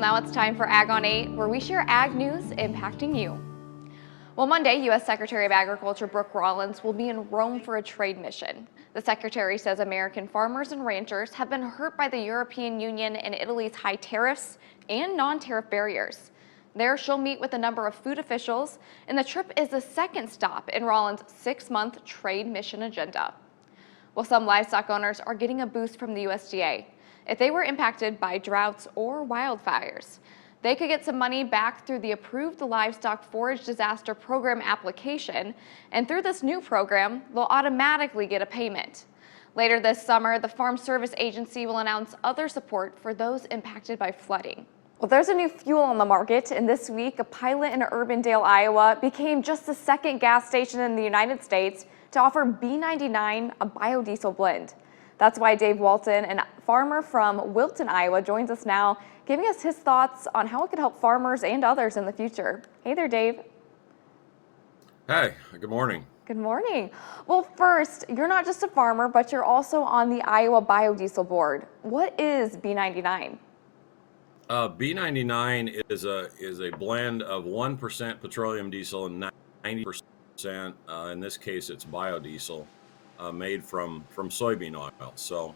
Well, now it's time for Ag on 8, where we share ag news impacting you. Well, Monday, U.S. Secretary of Agriculture Brooke Rollins will be in Rome for a trade mission. The secretary says American farmers and ranchers have been hurt by the European Union and Italy's high tariffs and non-tariff barriers. There, she'll meet with a number of food officials, and the trip is the second stop in Rollins' 6-month trade mission agenda. Well, some livestock owners are getting a boost from the USDA. If they were impacted by droughts or wildfires, they could get some money back through the approved Livestock Forage Disaster Program application, and through this new program, they'll automatically get a payment. Later this summer, the Farm Service Agency will announce other support for those impacted by flooding. Well, there's a new fuel on the market, and this week, a pilot in Urbandale, Iowa, became just the second gas station in the United States to offer B99, a biodiesel blend. That's why Dave Walton, a farmer from Wilton, Iowa, joins us now, giving us his thoughts on how it could help farmers and others in the future. Hey there, Dave. Hey, good morning. Good morning. Well, first, you're not just a farmer, but you're also on the Iowa Biodiesel Board. What is B99? B99 is a blend of 1% petroleum diesel and 90%, in this case, it's biodiesel, made from soybean oil. So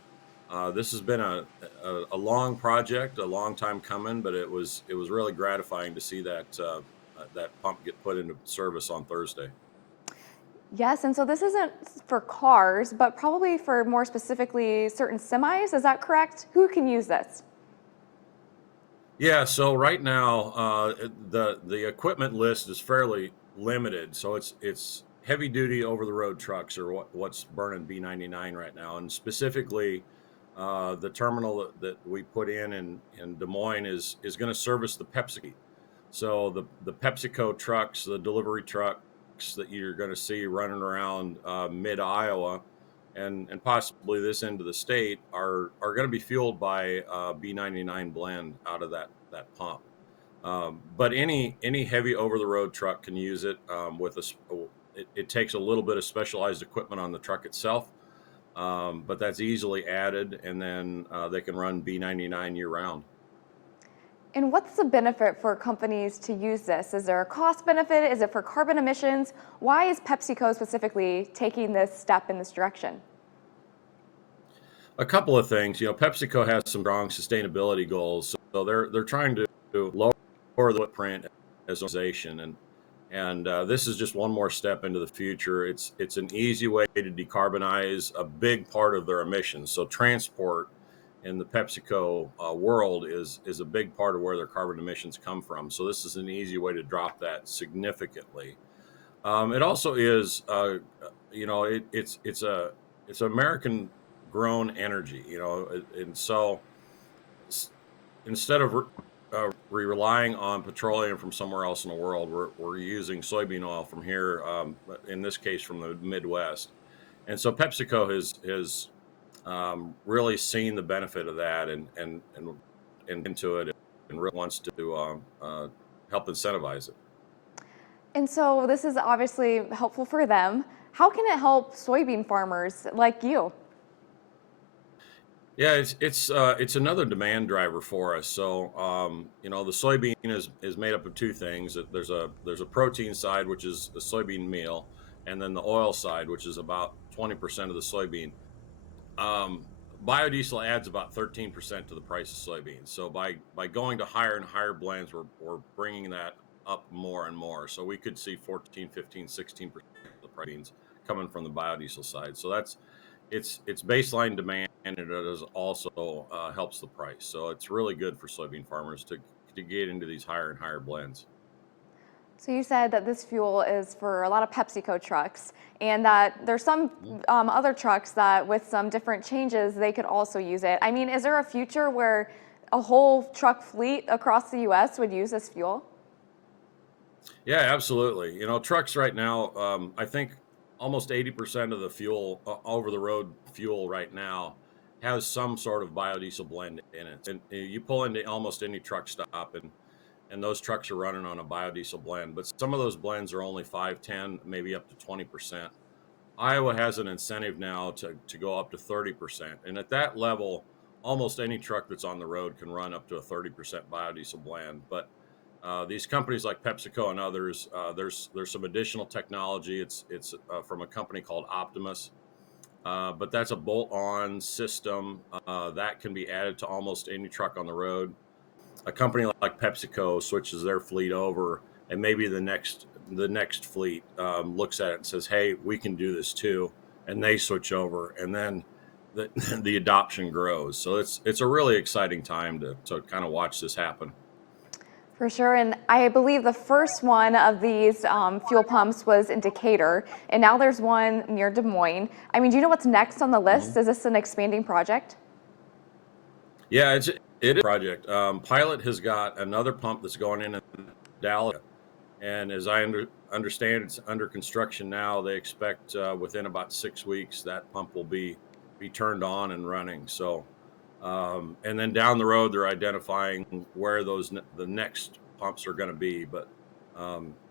this has been a long project, a long time coming, but it was really gratifying to see that pump get put into service on Thursday. Yes, and so this isn't for cars, but probably for more specifically certain semis. Is that correct? Who can use this? Yeah, so right now the equipment list is fairly limited. So it's heavy duty over the road trucks are what's burning B99 right now, and specifically the terminal that we put in Des Moines is going to service the Pepsi. So the PepsiCo trucks, the delivery trucks that you're going to see running around mid Iowa and possibly this end of the state are going to be fueled by B99 blend out of that pump. But any heavy over the road truck can use it it takes a little bit of specialized equipment on the truck itself, but that's easily added, and then they can run B99 year round. And what's the benefit for companies to use this? Is there a cost benefit? Is it for carbon emissions? Why is PepsiCo specifically taking this step in this direction? A couple of things. PepsiCo has some strong sustainability goals, so they're trying to lower the footprint as an organization, and this is just one more step into the future. It's an easy way to decarbonize a big part of their emissions. So transport in the PepsiCo world is a big part of where their carbon emissions come from. So this is an easy way to drop that significantly. It also is, it's American grown energy, and so instead of relying on petroleum from somewhere else in the world, we're using soybean oil from here, in this case from the Midwest. And so PepsiCo has really seen the benefit of that and into it, and really wants to help incentivize it. And so this is obviously helpful for them. How can it help soybean farmers like you? Yeah, it's another demand driver for us. So the soybean is made up of two things. There's a protein side, which is the soybean meal, and then the oil side, which is about 20% of the soybean. Biodiesel adds about 13% to the price of soybeans. So by going to higher and higher blends, we're bringing that up more and more. So we could see 14, 15, 16% of the price coming from the biodiesel side. So it's baseline demand, and it does also helps the price. So it's really good for soybean farmers to get into these higher and higher blends. So you said that this fuel is for a lot of PepsiCo trucks, and that there's some other trucks that with some different changes, they could also use it. I mean, is there a future where a whole truck fleet across the U.S. would use this fuel? Yeah, absolutely. Trucks right now, I think almost 80% of the fuel, over the road fuel right now, has some sort of biodiesel blend in it. And you pull into almost any truck stop, and those trucks are running on a biodiesel blend. But some of those blends are only 5, 10, maybe up to 20%. Iowa has an incentive now to go up to 30%. And at that level, almost any truck that's on the road can run up to a 30% biodiesel blend. But these companies like PepsiCo and others, there's some additional technology. It's from a company called Optimus, but that's a bolt-on system that can be added to almost any truck on the road. A company like PepsiCo switches their fleet over, and maybe the next fleet looks at it and says, "Hey, we can do this too," and they switch over, and then the the adoption grows. So it's a really exciting time to kind of watch this happen. For sure, and I believe the first one of these fuel pumps was in Decatur, and now there's one near Des Moines. I mean, do you know what's next on the list? Is this an expanding project? Yeah, it is a project. Pilot has got another pump that's going in Dallas, and as I understand, it's under construction now. They expect within about 6 weeks that pump will be turned on and running. So, and then down the road, they're identifying where the next pumps are going to be. But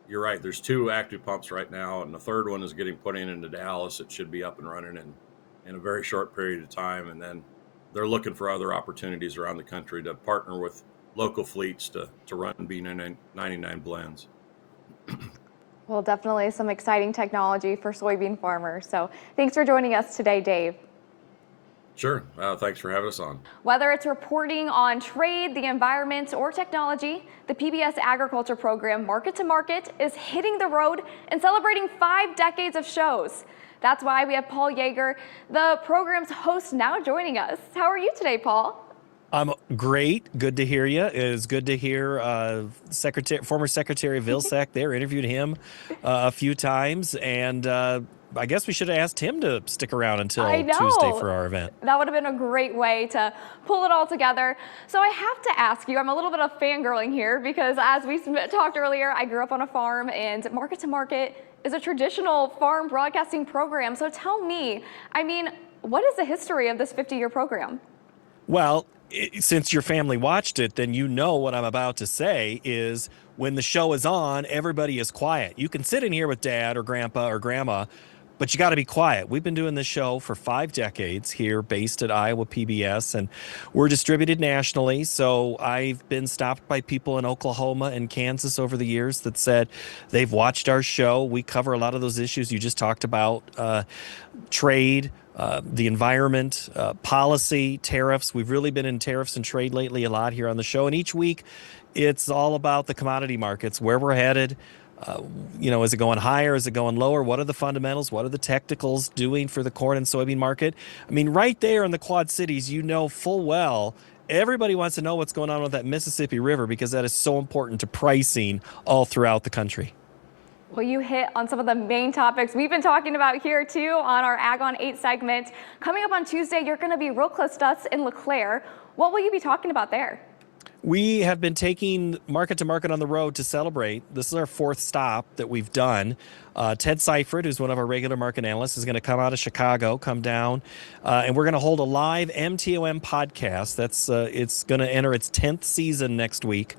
you're right. There's two active pumps right now, and the third one is getting put into Dallas. It should be up and running in a very short period of time, and then they're looking for other opportunities around the country to partner with local fleets to run B99 blends. Well, definitely some exciting technology for soybean farmers. So thanks for joining us today, Dave. Sure. Thanks for having us on. Whether it's reporting on trade, the environment, or technology, the PBS Agriculture program Market to Market is hitting the road and celebrating 5 decades of shows. That's why we have Paul Yeager, the program's host, now joining us. How are you today, Paul? I'm great. Good to hear you. It is good to hear former Secretary Vilsack there. Interviewed him a few times, and I guess we should have asked him to stick around until Tuesday for our event. That would have been a great way to pull it all together. So I have to ask you, I'm a little bit of fangirling here because as we talked earlier, I grew up on a farm, and Market to Market is a traditional farm broadcasting program. So tell me, I mean, what is the history of this 50-year program? Well, since your family watched it, then you know what I'm about to say is when the show is on, everybody is quiet. You can sit in here with dad or grandpa or grandma, but you got to be quiet. We've been doing this show for 5 decades here based at Iowa PBS, and we're distributed nationally. So I've been stopped by people in Oklahoma and Kansas over the years that said they've watched our show. We cover a lot of those issues you just talked about, trade, the environment, policy, tariffs. We've really been in tariffs and trade lately a lot here on the show. And each week it's all about the commodity markets, where we're headed. Is it going higher? Is it going lower? What are the fundamentals? What are the technicals doing for the corn and soybean market? I mean, right there in the Quad Cities, you know full well everybody wants to know what's going on with that Mississippi River because that is so important to pricing all throughout the country. Well, you hit on some of the main topics we've been talking about here too on our Ag on 8 segment. Coming up on Tuesday, you're going to be real close to us in LeClaire. What will you be talking about there? We have been taking Market to Market on the road to celebrate. This is our 4th stop that we've done. Ted Seifert, who's one of our regular market analysts, is going to come out of Chicago, come down, and we're going to hold a live MTOM podcast. It's going to enter its 10th season next week,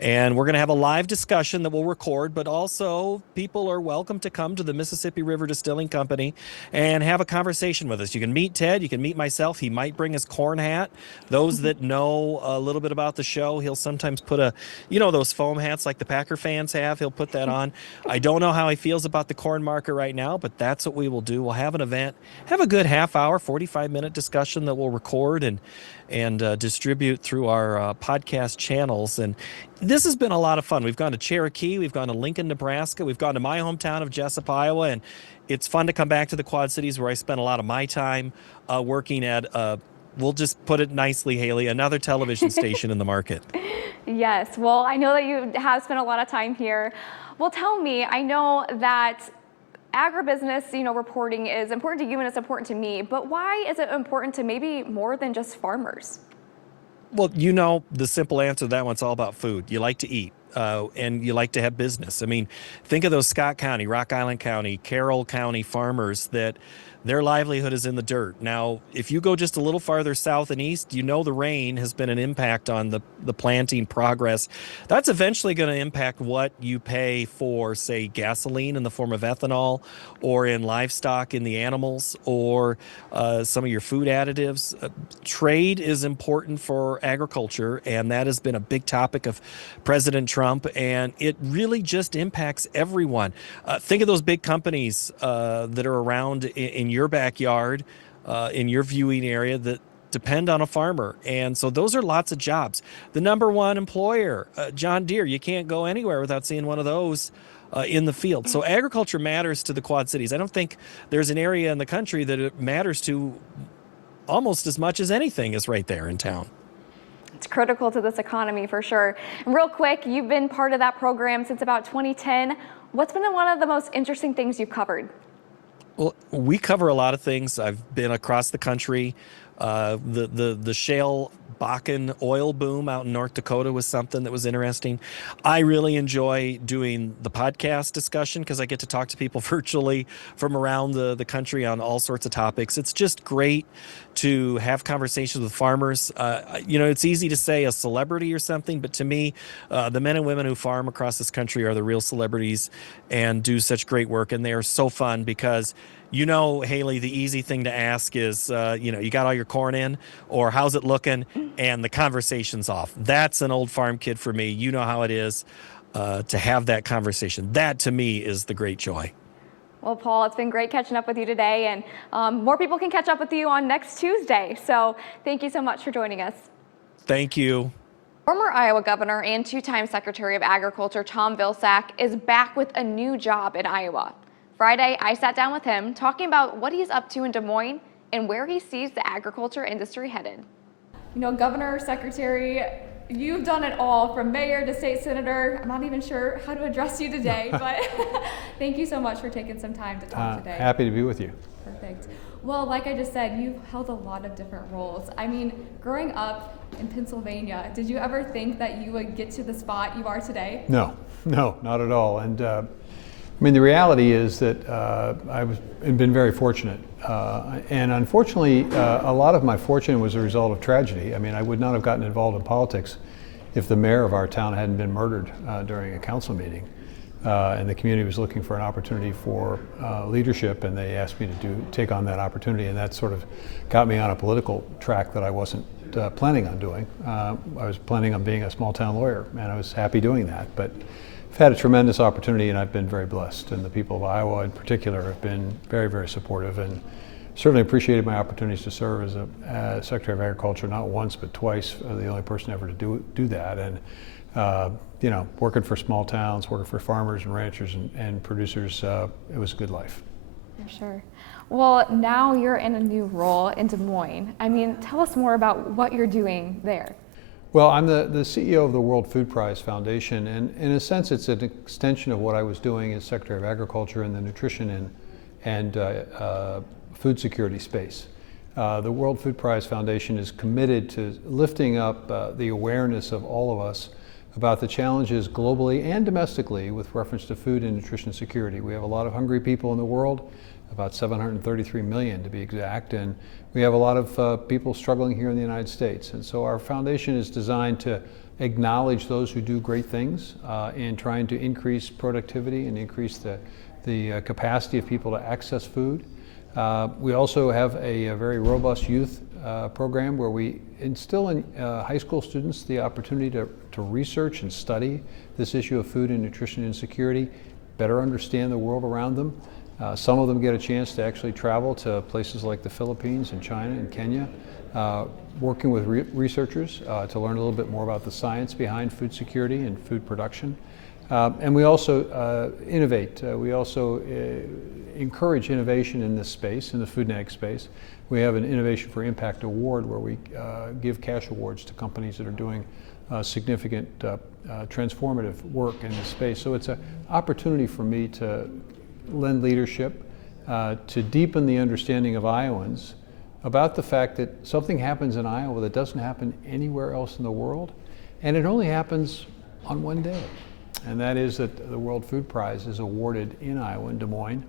and we're going to have a live discussion that we'll record, but also people are welcome to come to the Mississippi River Distilling Company and have a conversation with us. You can meet Ted, you can meet myself. He might bring his corn hat. Those that know a little bit about the show, he'll sometimes put those foam hats like the Packer fans have. He'll put that on. I don't know how he feels about the corn market right now, but that's what we will do. We'll have an event, have a good half hour, 45-minute discussion that we'll record and distribute through our podcast channels. And this has been a lot of fun. We've gone to Cherokee, we've gone to Lincoln, Nebraska, we've gone to my hometown of Jessup, Iowa, and it's fun to come back to the Quad Cities where I spent a lot of my time working at we'll just put it nicely, Haley, another television station in the market. Yes, well, I know that you have spent a lot of time here. Well, tell me, I know that agribusiness, reporting is important to you and it's important to me, but why is it important to maybe more than just farmers? Well, the simple answer to that one's all about food. You like to eat. And you like to have business. I mean, think of those Scott County, Rock Island County, Carroll County farmers that their livelihood is in the dirt. Now, if you go just a little farther south and east, you know the rain has been an impact on the planting progress. That's eventually going to impact what you pay for, say, gasoline in the form of ethanol, or in livestock in the animals, or some of your food additives. Trade is important for agriculture, and that has been a big topic of President Trump, and it really just impacts everyone. Think of those big companies that are around in your backyard, in your viewing area, that depend on a farmer. And so those are lots of jobs. The number one employer, John Deere, you can't go anywhere without seeing one of those in the field. So agriculture matters to the Quad Cities. I don't think there's an area in the country that it matters to almost as much as anything is right there in town. It's critical to this economy for sure. And real quick, you've been part of that program since about 2010. What's been one of the most interesting things you've covered? Well, we cover a lot of things. I've been across the country. The shale Bakken oil boom out in North Dakota was something that was interesting. I really enjoy doing the podcast discussion because I get to talk to people virtually from around the country on all sorts of topics. It's just great to have conversations with farmers. It's easy to say a celebrity or something, but to me, the men and women who farm across this country are the real celebrities and do such great work. And they are so fun because, Haley, the easy thing to ask is, you got all your corn in, or how's it looking? And the conversation's off. That's an old farm kid for me. You know how it is to have that conversation. That, to me, is the great joy. Well, Paul, it's been great catching up with you today, and more people can catch up with you on next Tuesday. So thank you so much for joining us. Thank you. Former Iowa Governor and two-time Secretary of Agriculture Tom Vilsack is back with a new job in Iowa. Friday, I sat down with him talking about what he's up to in Des Moines and where he sees the agriculture industry headed. Governor, Secretary, you've done it all from mayor to state senator. I'm not even sure how to address you today, but thank you so much for taking some time to talk today. Happy to be with you. Perfect. Well, like I just said, you've held a lot of different roles. I mean, growing up in Pennsylvania, did you ever think that you would get to the spot you are today? No, not at all. And the reality is that I've been very fortunate. And unfortunately, a lot of my fortune was a result of tragedy. I would not have gotten involved in politics if the mayor of our town hadn't been murdered during a council meeting. And the community was looking for an opportunity for leadership, and they asked me to take on that opportunity, and that sort of got me on a political track that I wasn't planning on doing. I was planning on being a small town lawyer, and I was happy doing that. But I've had a tremendous opportunity, and I've been very blessed, and the people of Iowa in particular have been very, very supportive, and certainly appreciated my opportunities to serve as a Secretary of Agriculture, not once but twice, the only person ever to do that. And working for small towns, working for farmers and ranchers and producers, it was a good life. For sure. Well, now you're in a new role in Des Moines. Tell us more about what you're doing there. Well, I'm the CEO of the World Food Prize Foundation, and in a sense it's an extension of what I was doing as Secretary of Agriculture in the nutrition and food security space. The World Food Prize Foundation is committed to lifting up the awareness of all of us about the challenges globally and domestically with reference to food and nutrition security. We have a lot of hungry people in the world, about 733 million to be exact, and we have a lot of people struggling here in the United States. And so our foundation is designed to acknowledge those who do great things in trying to increase productivity and increase the capacity of people to access food. We also have a very robust youth program where we instill in high school students the opportunity to research and study this issue of food and nutrition insecurity, better understand the world around them. Some of them get a chance to actually travel to places like the Philippines and China and Kenya, working with researchers to learn a little bit more about the science behind food security and food production. And we also innovate. We also encourage innovation in this space, in the food and ag space. We have an Innovation for Impact Award where we give cash awards to companies that are doing significant transformative work in this space. So it's an opportunity for me to lend leadership, to deepen the understanding of Iowans about the fact that something happens in Iowa that doesn't happen anywhere else in the world, and it only happens on one day. And that is that the World Food Prize is awarded in Iowa, in Des Moines,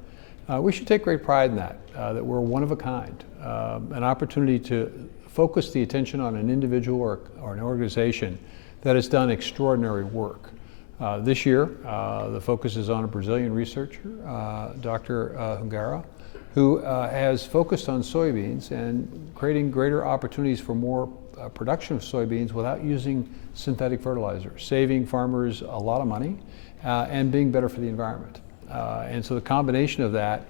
We should take great pride in that, that we're one of a kind, an opportunity to focus the attention on an individual or an organization that has done extraordinary work. This year, the focus is on a Brazilian researcher, Dr. Hungara, who has focused on soybeans and creating greater opportunities for more production of soybeans without using synthetic fertilizer, saving farmers a lot of money and being better for the environment. And so the combination of that,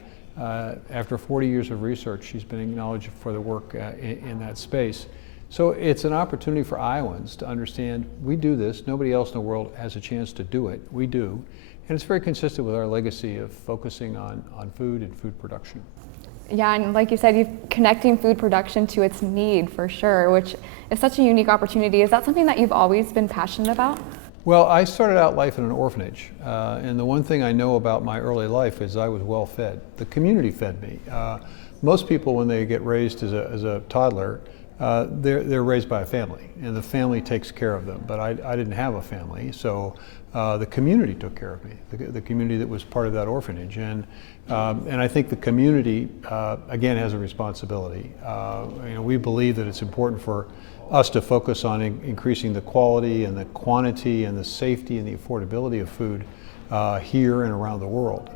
after 40 years of research, she's been acknowledged for the work in that space. So it's an opportunity for Iowans to understand we do this, nobody else in the world has a chance to do it, we do. And it's very consistent with our legacy of focusing on food and food production. Yeah, and like you said, you're connecting food production to its need for sure, which is such a unique opportunity. Is that something that you've always been passionate about? Well, I started out life in an orphanage, and the one thing I know about my early life is I was well fed. The community fed me. Most people, when they get raised as a toddler, they're raised by a family, and the family takes care of them. But I didn't have a family, so the community took care of me, the community that was part of that orphanage. And I think the community, again, has a responsibility. We believe that it's important for us to focus on increasing the quality and the quantity and the safety and the affordability of food here and around the world.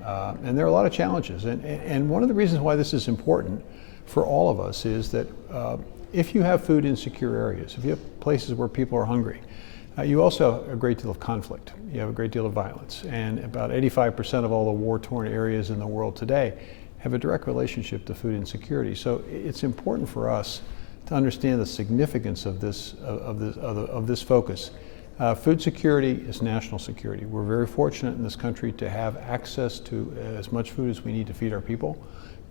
And there are a lot of challenges. And one of the reasons why this is important for all of us is that if you have food insecure areas, if you have places where people are hungry, you also have a great deal of conflict. You have a great deal of violence. And about 85% of all the war-torn areas in the world today have a direct relationship to food insecurity. So it's important for us to understand the significance of this focus. Food security is national security. We're very fortunate in this country to have access to as much food as we need to feed our people.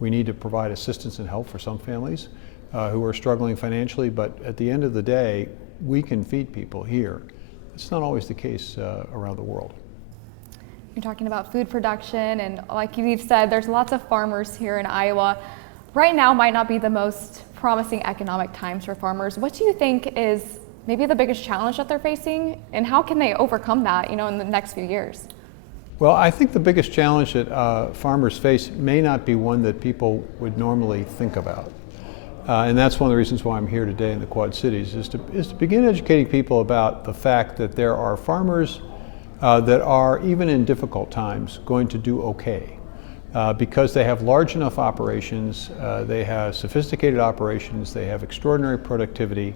We need to provide assistance and help for some families who are struggling financially, but at the end of the day, we can feed people here. It's not always the case around the world. You're talking about food production, and like you've said, there's lots of farmers here in Iowa. Right now might not be the most promising economic times for farmers. What do you think is maybe the biggest challenge that they're facing, and how can they overcome that, in the next few years? Well, I think the biggest challenge that farmers face may not be one that people would normally think about. And that's one of the reasons why I'm here today in the Quad Cities, is to begin educating people about the fact that there are farmers that are, even in difficult times, going to do okay. Because they have large enough operations, they have sophisticated operations, they have extraordinary productivity,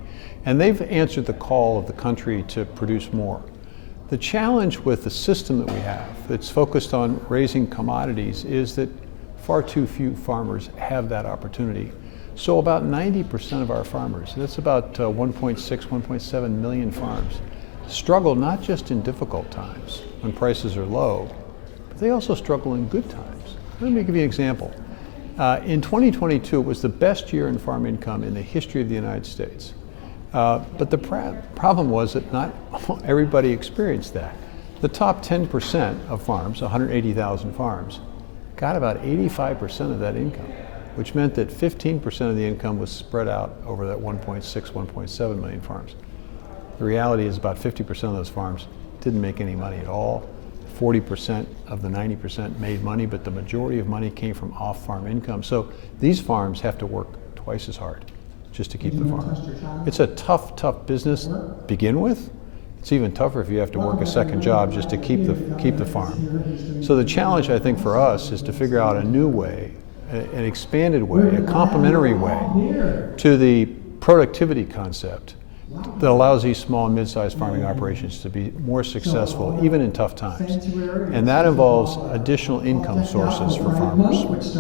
and they've answered the call of the country to produce more. The challenge with the system that we have that's focused on raising commodities is that far too few farmers have that opportunity. So about 90% of our farmers, that's about 1.6, 1.7 million farms, struggle not just in difficult times when prices are low, but they also struggle in good times. Let me give you an example. In 2022, it was the best year in farm income in the history of the United States. But the problem was that not everybody experienced that. The top 10% of farms, 180,000 farms, got about 85% of that income, which meant that 15% of the income was spread out over that 1.6, 1.7 million farms. The reality is about 50% of those farms didn't make any money at all. 40% of the 90% made money, but the majority of money came from off-farm income. So these farms have to work twice as hard just to keep the farm. It's a tough business to begin with. It's even tougher if you have to work a second job just to keep the farm. So the challenge, I think, for us is to figure out a new way, an expanded way, a complementary way to the productivity concept that allows these small and mid-sized farming operations to be more successful even in tough times. And that involves additional income sources for farmers.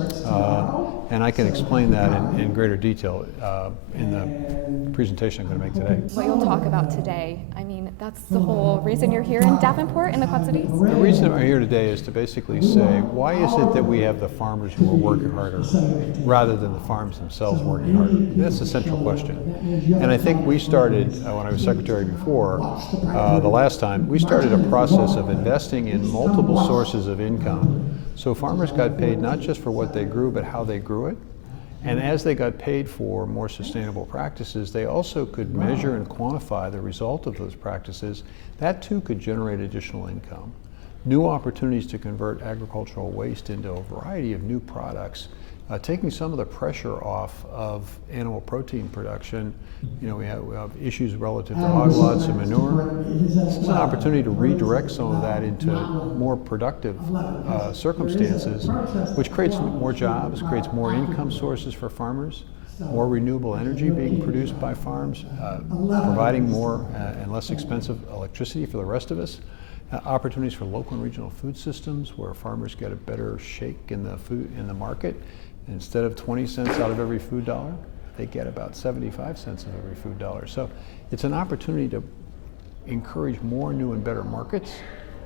And I can explain that in greater detail in the presentation I'm going to make today. What you'll talk about today, that's the whole reason you're here in Davenport in the Quad Cities? The reason I'm here today is to basically say, why is it that we have the farmers who are working harder rather than the farms themselves working harder? That's the central question. And I think we started, when I was secretary before, the last time, we started a process of investing in multiple sources of income. So farmers got paid not just for what they grew, but how they grew it. And as they got paid for more sustainable practices, they also could measure and quantify the result of those practices. That too could generate additional income. new opportunities to convert agricultural waste into a variety of new products, taking some of the pressure off of animal protein production. You know, we have issues relative to hog lots and manure. This is an opportunity to redirect some of that into more productive circumstances, which creates more jobs, creates more income sources for farmers, more renewable energy being produced by farms, providing more and less expensive electricity for the rest of us. Opportunities for local and regional food systems where farmers get a better shake in the market. Instead of 20 cents out of every food dollar, they get about 75 cents of every food dollar. So it's an opportunity to encourage more new and better markets,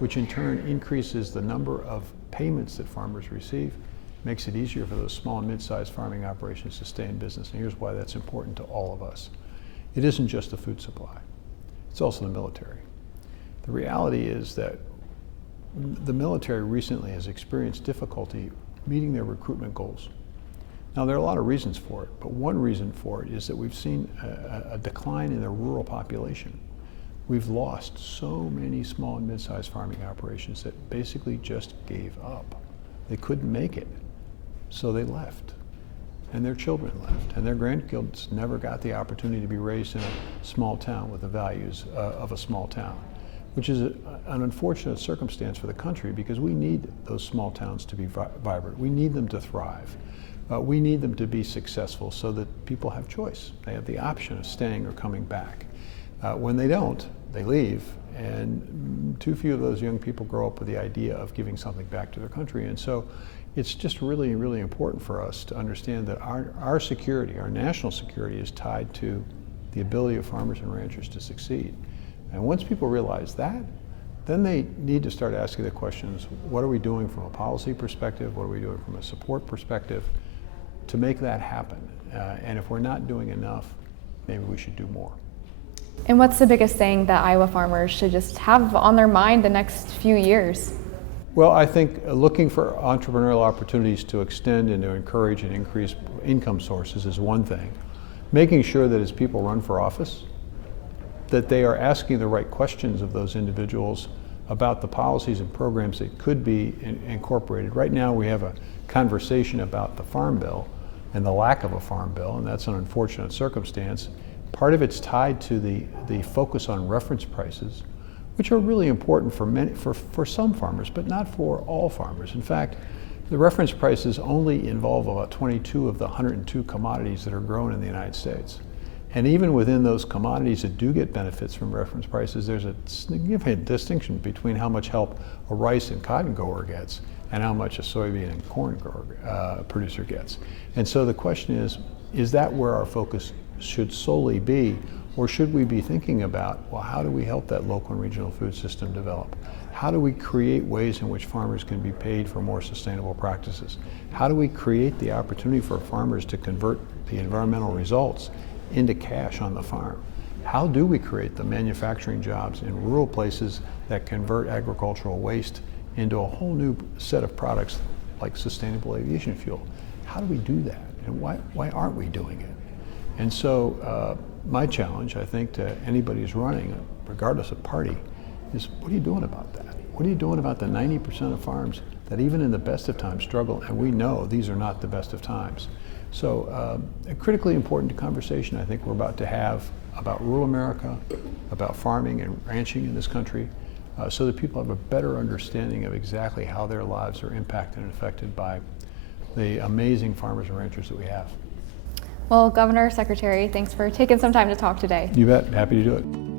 which in turn increases the number of payments that farmers receive, makes it easier for those small and mid-sized farming operations to stay in business. And here's why that's important to all of us. It isn't just the food supply, it's also the military. The reality is that the military recently has experienced difficulty meeting their recruitment goals. Now, there are a lot of reasons for it, but one reason for it is that we've seen a decline in the rural population. We've lost so many small and mid-sized farming operations that basically just gave up. They couldn't make it, so they left. And their children left, and their grandkids never got the opportunity to be raised in a small town with the values of a small town, which is an unfortunate circumstance for the country because we need those small towns to be vibrant. We need them to thrive. We need them to be successful so that people have choice. They have the option of staying or coming back. When they don't, they leave, and too few of those young people grow up with the idea of giving something back to their country. And so it's just really, really important for us to understand that our security, our national security, is tied to the ability of farmers and ranchers to succeed. And once people realize that, then they need to start asking the questions, what are we doing from a policy perspective? What are we doing from a support perspective to make that happen? And if we're not doing enough, maybe we should do more. And what's the biggest thing that Iowa farmers should just have on their mind the next few years? Well, I think looking for entrepreneurial opportunities to extend and to encourage and increase income sources is one thing. Making sure that as people run for office, that they are asking the right questions of those individuals about the policies and programs that could be incorporated. Right now we have a conversation about the Farm Bill and the lack of a Farm Bill, and that's an unfortunate circumstance. Part of it's tied to the focus on reference prices, which are really important for some farmers, but not for all farmers. In fact, the reference prices only involve about 22 of the 102 commodities that are grown in the United States. And even within those commodities that do get benefits from reference prices, there's a significant distinction between how much help a rice and cotton grower gets and how much a soybean and corn grower, producer gets. And so the question is that where our focus should solely be, or should we be thinking about, well, how do we help that local and regional food system develop? How do we create ways in which farmers can be paid for more sustainable practices? How do we create the opportunity for farmers to convert the environmental results into cash on the farm? How do we create the manufacturing jobs in rural places that convert agricultural waste into a whole new set of products like sustainable aviation fuel? How do we do that? And why aren't we doing it? And so my challenge, I think, to anybody who's running, regardless of party, is what are you doing about that? What are you doing about the 90% of farms that even in the best of times struggle, and we know these are not the best of times? So a critically important conversation I think we're about to have about rural America, about farming and ranching in this country, so that people have a better understanding of exactly how their lives are impacted and affected by the amazing farmers and ranchers that we have. Well, Governor, Secretary, thanks for taking some time to talk today. You bet. Happy to do it.